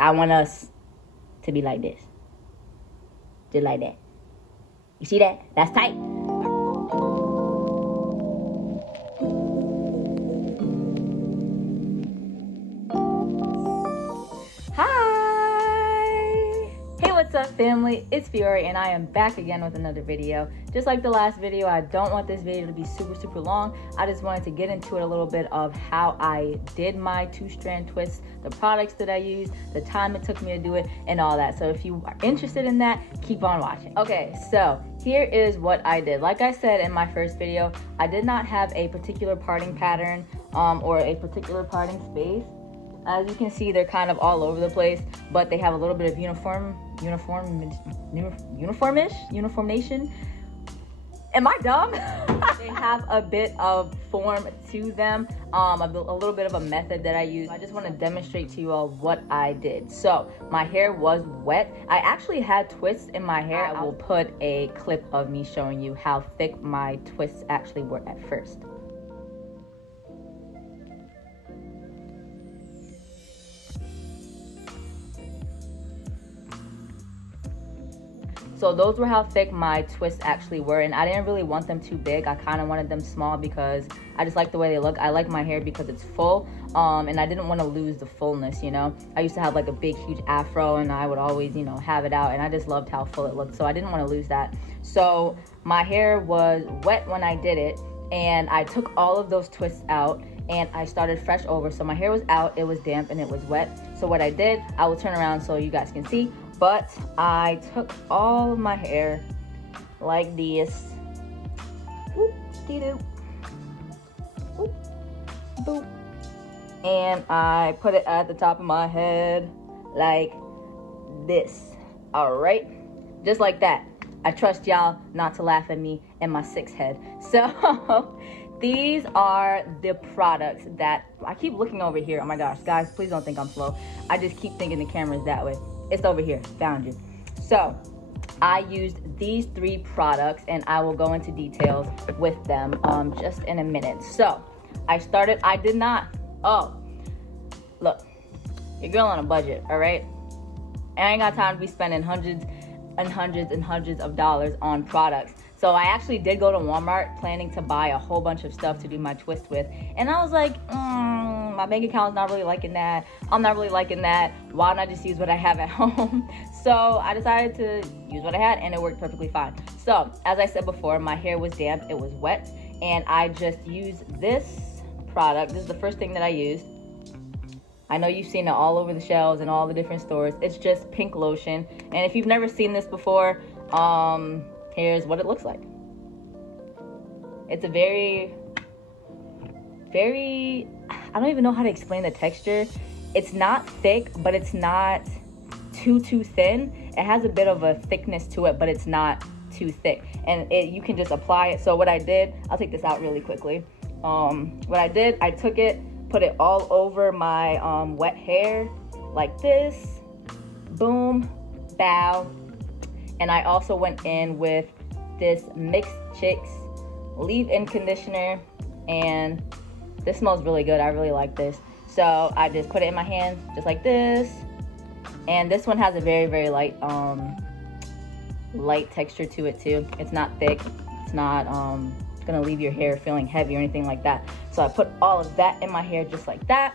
I want us to be like this. Just like that. You see that? That's tight. What's up, family? It's Fiore and I am back again with another video. Just like the last video, I don't want this video to be super long. I just wanted to get into it a little bit of how I did my 2-strand twists, the products that I used, the time it took me to do it, and all that. So if you are interested in that, keep on watching. Okay, so here is what I did. Like I said in my first video, I did not have a particular parting pattern or a particular parting space. As you can see, they're kind of all over the place, but they have a little bit of uniformation. Am I dumb? They have a bit of form to them, a little bit of a method that I use. I just want to demonstrate to you all what I did. So my hair was wet. I actually had twists in my hair. I will put a clip of me showing you how thick my twists actually were at first. So those were how thick my twists actually were, and I didn't really want them too big. I kind of wanted them small because I just like the way they look. I like my hair because it's full, and I didn't want to lose the fullness, you know. I used to have like a big, huge afro, and I would always, you know, have it out, and I just loved how full it looked, so I didn't want to lose that. So my hair was wet when I did it, and I took all of those twists out, and I started fresh over. So my hair was out, it was damp, and it was wet. So what I did, I will turn around so you guys can see, but I took all of my hair like this. Whoop-de-doo. Whoop. Boop. And I put it at the top of my head like this. All right, just like that. I trust y'all not to laugh at me and my 6 head. So these are the products that I keep looking over here. Oh my gosh, guys, please don't think I'm slow. I just keep thinking the camera's that way. It's over here, found you. So I used these 3 products, and I will go into details with them just in a minute. So I did not, look, your girl on a budget, all right? And I ain't got time to be spending hundreds of dollars on products. So I actually did go to Walmart planning to buy a whole bunch of stuff to do my twist with. And I was like, my bank account's not really liking that. I'm not really liking that. Why don't I just use what I have at home? So I decided to use what I had, and it worked perfectly fine. So as I said before, my hair was damp, it was wet, and I just used this product. This is the first thing that I used. I know you've seen it all over the shelves and all the different stores. It's just pink lotion. And if you've never seen this before, here's what it looks like. It's a very, I don't even know how to explain the texture. It's not thick, but it's not too thin. It has a bit of a thickness to it, but it's not too thick. And you can just apply it. So what I did, I'll take this out really quickly. What I did, I took it, put it all over my wet hair like this. Boom, bow. And I also went in with this Mixed Chicks leave-in conditioner, and this smells really good. I really like this. So I just put it in my hand just like this, and this one has a very light light texture to it too. It's not thick. It's not gonna leave your hair feeling heavy or anything like that. So I put all of that in my hair just like that,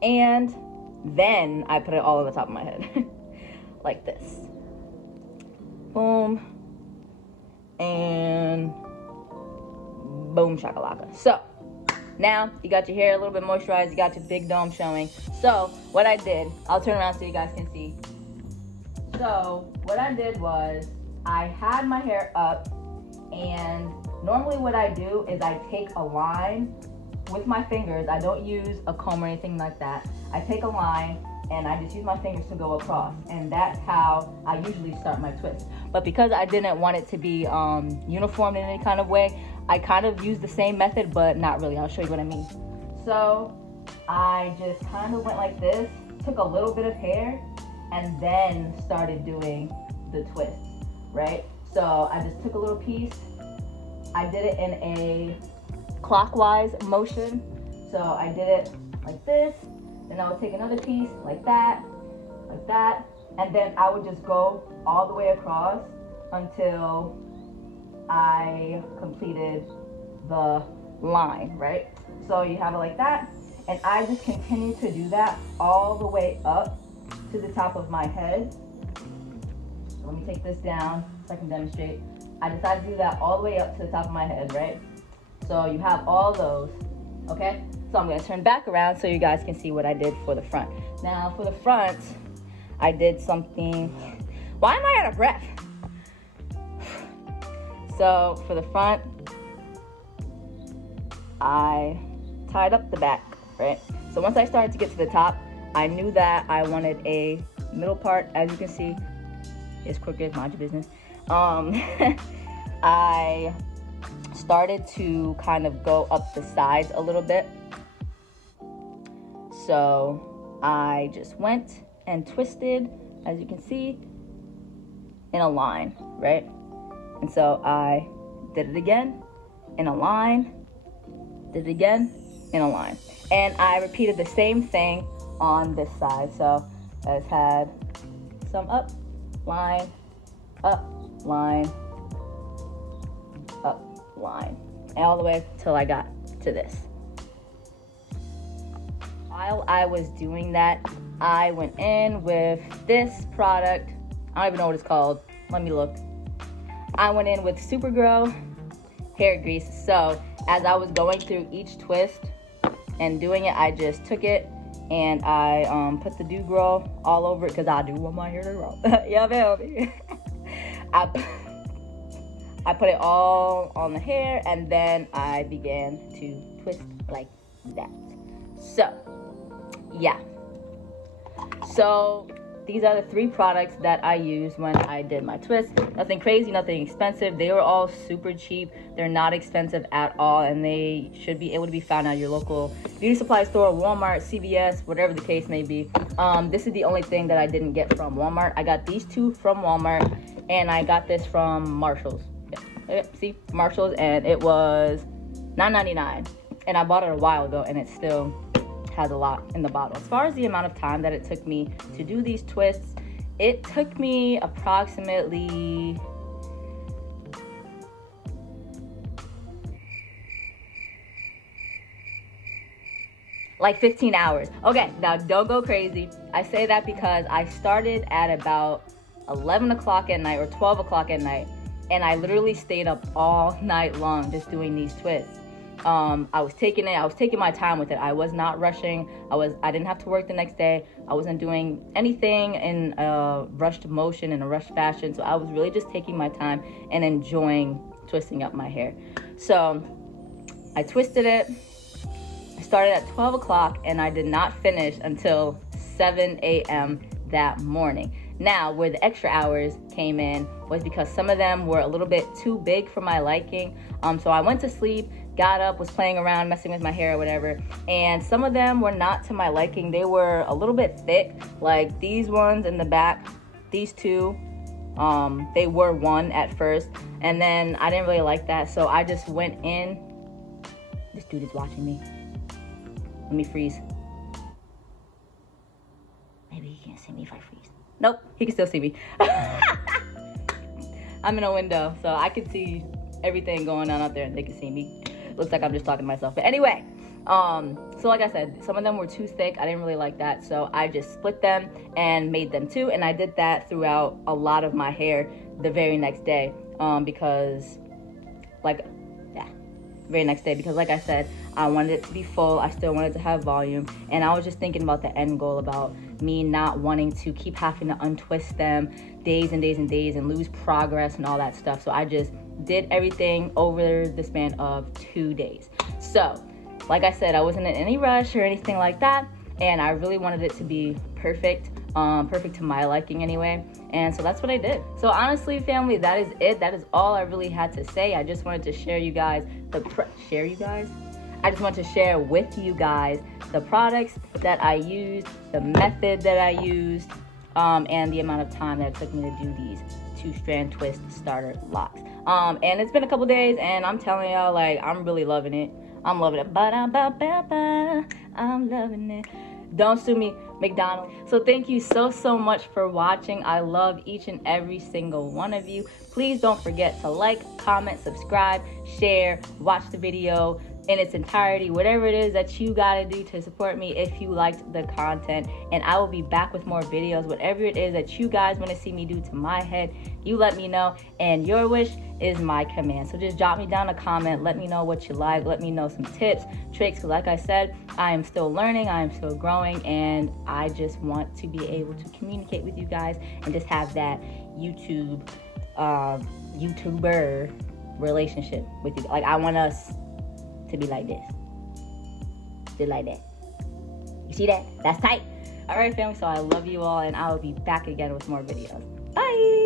and then I put it all over the top of my head like this. Boom, and boom shakalaka. So now you got your hair a little bit moisturized, you got your big dome showing. So what I did, I'll turn around so you guys can see. So what I did was I had my hair up, and normally what I do is I take a line with my fingers. I don't use a comb or anything like that. I take a line and I just use my fingers to go across, and that's how I usually start my twist. But because I didn't want it to be uniform in any kind of way, I kind of used the same method, but not really. I'll show you what I mean. So I just kind of went like this, took a little bit of hair, and then started doing the twist, right? So I just took a little piece. I did it in a clockwise motion. So I did it like this, then I would take another piece like that, like that. And then I would just go all the way across until I completed the line, right? So you have it like that. And I just continue to do that all the way up to the top of my head. So let me take this down so I can demonstrate. I decided to do that all the way up to the top of my head, right? So you have all those, okay? So I'm gonna turn back around so you guys can see what I did for the front. Now for the front, I did something, why am I out of breath? So for the front, I tied up the back, right? So once I started to get to the top, I knew that I wanted a middle part. As you can see, it's crooked, mind your business. I started to kind of go up the sides a little bit. So I just went and twisted, as you can see, in a line, right? And so I did it again in a line, did it again in a line. And I repeated the same thing on this side. So I just had some up, line, line, and all the way till I got to this. While I was doing that, I went in with this product. I don't even know what it's called. Let me look. I went in with Supergirl hair grease. So as I was going through each twist and doing it, I just took it and I put the dew grow all over it because I do want my hair to grow. Yeah, baby. I put it all on the hair and then I began to twist like that. So, yeah. So these are the 3 products that I used when I did my twist. Nothing crazy, nothing expensive. They were all super cheap. They're not expensive at all, and they should be able to be found at your local beauty supply store, Walmart, CVS, whatever the case may be. This is the only thing that I didn't get from Walmart. I got these 2 from Walmart, and I got this from Marshall's. Yep, see, Marshall's, and it was $9.99. And I bought it a while ago, and it still has a lot in the bottle. As far as the amount of time that it took me to do these twists, it took me approximately like 15 hours. Okay, now don't go crazy. I say that because I started at about 11 o'clock at night or 12 o'clock at night, and I literally stayed up all night long just doing these twists. I was taking my time with it. I was not rushing. I didn't have to work the next day. I wasn't doing anything in a rushed motion, in a rushed fashion. So I was really just taking my time and enjoying twisting up my hair. So I twisted it. I started at 12 o'clock and I did not finish until 7 a.m. that morning. Now, where the extra hours came in was because some of them were a little bit too big for my liking. So I went to sleep, got up, was playing around, messing with my hair or whatever. And some of them were not to my liking. They were a little bit thick, like these ones in the back, these 2. They were 1 at first. And then I didn't really like that. So I just went in. This dude is watching me. Let me freeze. Maybe he can't see me if I freeze. Nope, he can still see me. I'm in a window, so I can see everything going on out there and they can see me. Looks like I'm just talking to myself. But anyway, so like I said, some of them were too thick. I didn't really like that. So I just split them and made them 2. And I did that throughout a lot of my hair the very next day. Because like I said, I wanted it to be full. I still wanted to have volume. And I was just thinking about the end goal, about me not wanting to keep having to untwist them days and days and days and lose progress and all that stuff. So I just did everything over the span of 2 days. So, like I said, I wasn't in any rush or anything like that. And I really wanted it to be perfect. Perfect to my liking anyway. And so that's what I did. So honestly, family, that is it. That is all I really had to say. I just wanted to share you guys I just want to share with you guys the products that I used, the method that I used, and the amount of time that it took me to do these 2-strand twist starter locks. And it's been a couple days, and I'm telling y'all, like, I'm really loving it. I'm loving it. I'm loving it. Don't sue me McDonald's. So thank you so much for watching. I love each and every single one of you. Please don't forget to like, comment, subscribe, share, watch the video in its entirety, whatever it is that you gotta do to support me if you liked the content. And I will be back with more videos. Whatever it is that you guys want to see me do to my head, you let me know, and your wish is my command. So just drop me down a comment, let me know what you like, let me know some tips, tricks, because like I said, I am still learning, I am still growing, and I just want to be able to communicate with you guys and just have that YouTuber relationship with you. Like, I want us to be like this, just like that. You see that? That's tight. All right, family, so I love you all, and I will be back again with more videos. Bye.